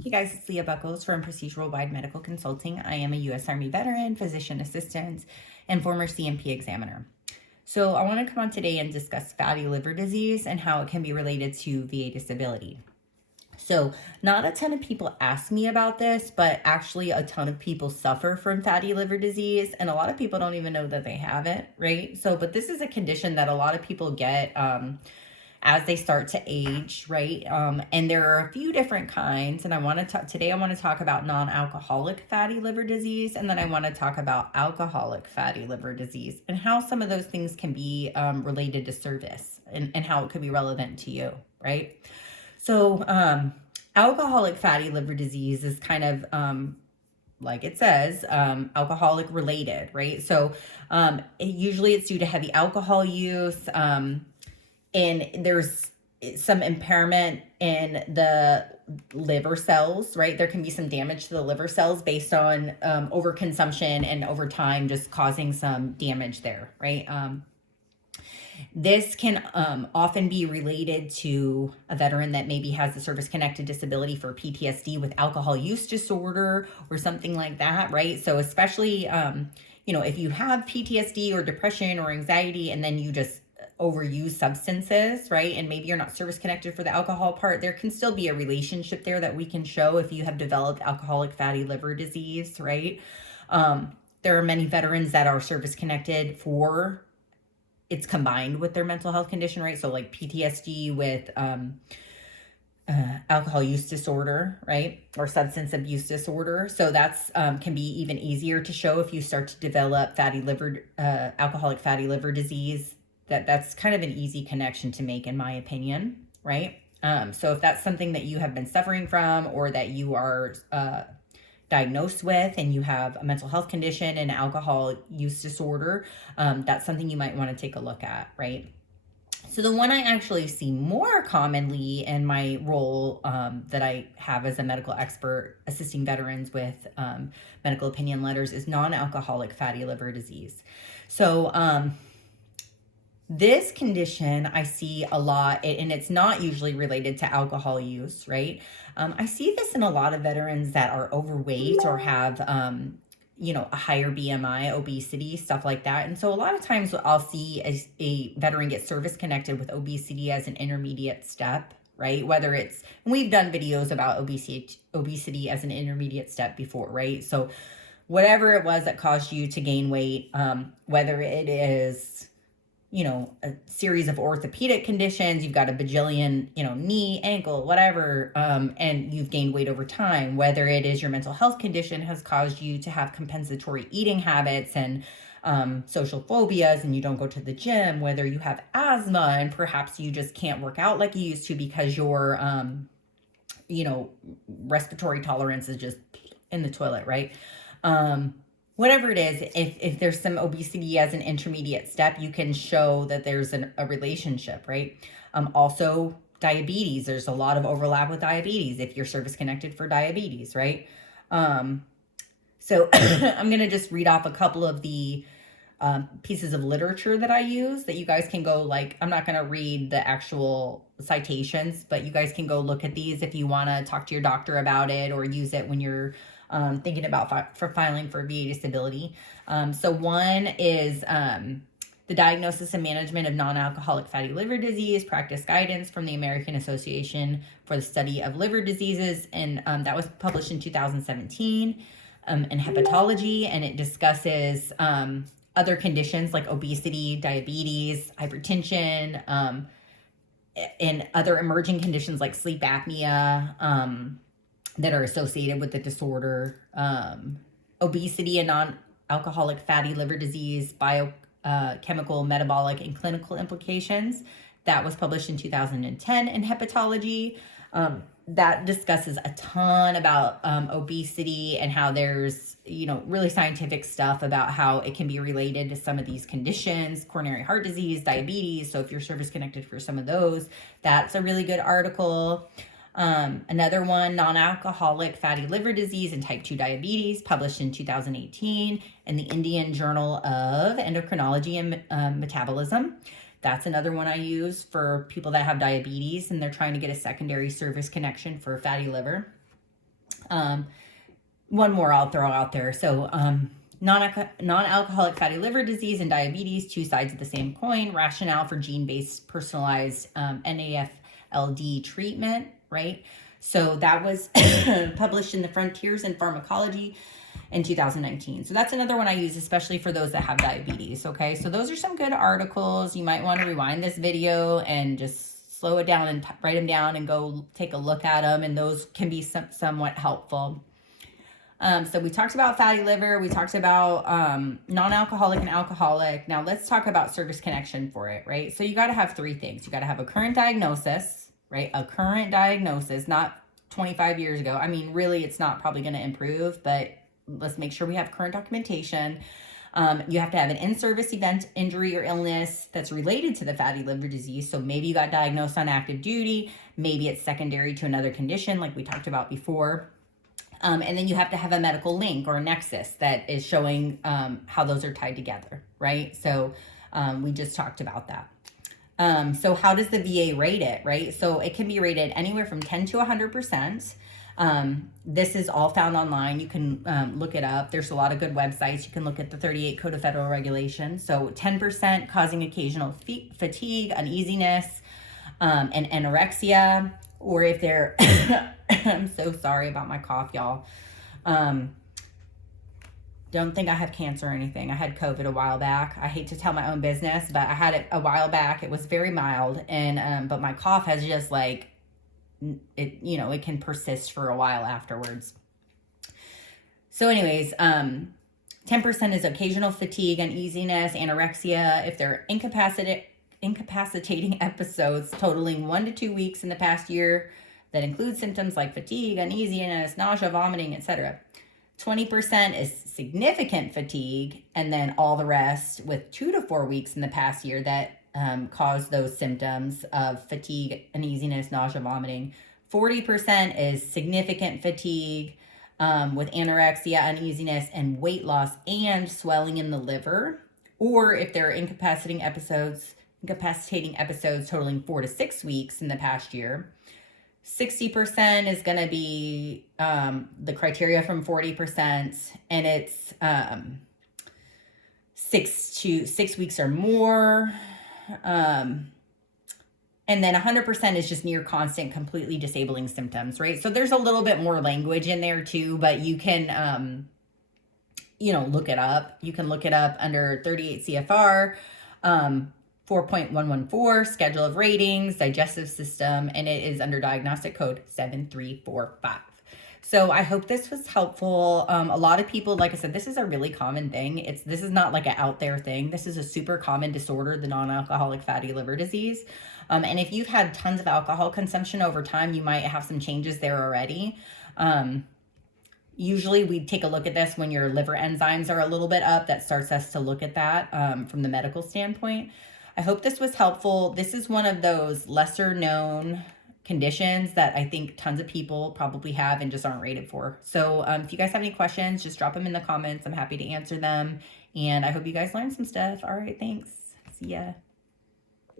Hey guys, it's Leah Buckles from Procedural Wide Medical Consulting. I am a U.S. Army veteran, physician assistant, and former CMP examiner. So I want to come on today and discuss fatty liver disease and how it can be related to VA disability. So not a ton of people ask me about this, but actually a ton of people suffer from fatty liver disease, and a lot of people don't even know that they have it, right? But this is a condition that a lot of people get as they start to age, right? And there are a few different kinds, and today I want to talk about non-alcoholic fatty liver disease, and then I want to talk about alcoholic fatty liver disease and how some of those things can be related to service and how it could be relevant to you, right? So, alcoholic fatty liver disease is kind of like it says, alcoholic related, right? Usually it's due to heavy alcohol use, and there's some impairment in the liver cells, right? There can be some damage to the liver cells based on overconsumption and over time just causing some damage there, right? This can often be related to a veteran that maybe has a service-connected disability for PTSD with alcohol use disorder or something like that, right? So especially, if you have PTSD or depression or anxiety and then you just overuse substances, right? And maybe you're not service-connected for the alcohol part, there can still be a relationship there that we can show if you have developed alcoholic fatty liver disease, right? There are many veterans that are service-connected for it's combined with their mental health condition, right? So like PTSD with alcohol use disorder, right? Or substance abuse disorder. So that's can be even easier to show if you start to develop alcoholic fatty liver disease. That's kind of an easy connection to make, in my opinion, right? So if that's something that you have been suffering from or that you are diagnosed with and you have a mental health condition and alcohol use disorder, that's something you might want to take a look at, right? So the one I actually see more commonly in my role that I have as a medical expert assisting veterans with medical opinion letters is non-alcoholic fatty liver disease. So this condition I see a lot, and it's not usually related to alcohol use, right? I see this in a lot of veterans that are overweight or have, a higher BMI, obesity, stuff like that. And so a lot of times I'll see a veteran get service connected with obesity as an intermediate step, right? And we've done videos about obesity as an intermediate step before, right? So whatever it was that caused you to gain weight, whether it is a series of orthopedic conditions, you've got a bajillion, knee, ankle, whatever, and you've gained weight over time, whether it is your mental health condition has caused you to have compensatory eating habits and social phobias and you don't go to the gym, whether you have asthma and perhaps you just can't work out like you used to because your, respiratory tolerance is just in the toilet, right? Whatever it is, if there's some obesity as an intermediate step, you can show that there's a relationship, right? Also, diabetes, there's a lot of overlap with diabetes if you're service connected for diabetes, right? So I'm going to just read off a couple of the pieces of literature that I use that you guys can go I'm not going to read the actual citations, but you guys can go look at these if you want to talk to your doctor about it or use it when you're thinking about filing for VA disability. So one is the Diagnosis and Management of Non-Alcoholic Fatty Liver Disease, Practice Guidance from the American Association for the Study of Liver Diseases, and that was published in 2017, in Hepatology, and it discusses other conditions like obesity, diabetes, hypertension, and other emerging conditions like sleep apnea, that are associated with the disorder, obesity and non-alcoholic fatty liver disease, biochemical, metabolic, and clinical implications. That was published in 2010 in Hepatology. That discusses a ton about obesity and how there's, really scientific stuff about how it can be related to some of these conditions, coronary heart disease, diabetes. So if you're service connected for some of those, that's a really good article. Another one, non-alcoholic fatty liver disease and type 2 diabetes, published in 2018 in the Indian Journal of Endocrinology and Metabolism. That's another one I use for people that have diabetes and they're trying to get a secondary service connection for fatty liver. One more I'll throw out there. So, non-alcoholic fatty liver disease and diabetes, two sides of the same coin. Rationale for gene-based personalized NAFLD treatment, right? So that was published in the Frontiers in Pharmacology in 2019. So that's another one I use, especially for those that have diabetes. Okay, so those are some good articles. You might want to rewind this video and just slow it down and write them down and go take a look at them, and those can be somewhat helpful. So we talked about fatty liver, we talked about non-alcoholic and alcoholic. Now let's talk about service connection for it, right? So you got to have three things. You got to have a current diagnosis, right? A current diagnosis, not 25 years ago. I mean, really, it's not probably going to improve, but let's make sure we have current documentation. You have to have an in-service event, injury, or illness that's related to the fatty liver disease. So maybe you got diagnosed on active duty. Maybe it's secondary to another condition like we talked about before. And then you have to have a medical link or a nexus that is showing how those are tied together, right? So we just talked about that. So how does the VA rate it, right? So it can be rated anywhere from 10 to 100%. This is all found online. You can look it up. There's a lot of good websites. You can look at the 38 Code of Federal Regulations. So 10% causing occasional fatigue, uneasiness, and anorexia, or if they're, I'm so sorry about my cough, y'all. Don't think I have cancer or anything. I had COVID a while back. I hate to tell my own business, but I had it a while back. It was very mild, and but my cough has just like, it, you know, it can persist for a while afterwards. So anyways, 10% is occasional fatigue, uneasiness, anorexia. If they're incapacitating episodes totaling 1 to 2 weeks in the past year that include symptoms like fatigue, uneasiness, nausea, vomiting, etc. 20% is significant fatigue, and then all the rest with 2 to 4 weeks in the past year that cause those symptoms of fatigue, uneasiness, nausea, vomiting. 40% is significant fatigue with anorexia, uneasiness, and weight loss and swelling in the liver. Or if there are incapacitating episodes totaling 4 to 6 weeks in the past year. 60% is going to be the criteria from 40%, and it's 6 weeks or more. And then 100% is just near constant, completely disabling symptoms, right? So there's a little bit more language in there too, but you can, look it up. You can look it up under 38 CFR, 4.114, Schedule of Ratings, Digestive System, and it is under Diagnostic Code 7345. So I hope this was helpful. A lot of people, like I said, this is a really common thing. This is not like an out there thing. This is a super common disorder, the non-alcoholic fatty liver disease. And if you've had tons of alcohol consumption over time, you might have some changes there already. Usually we take a look at this when your liver enzymes are a little bit up. That starts us to look at that from the medical standpoint. I hope this was helpful. This is one of those lesser known conditions that I think tons of people probably have and just aren't rated for. So if you guys have any questions, just drop them in the comments. I'm happy to answer them. And I hope you guys learned some stuff. All right, thanks. See ya.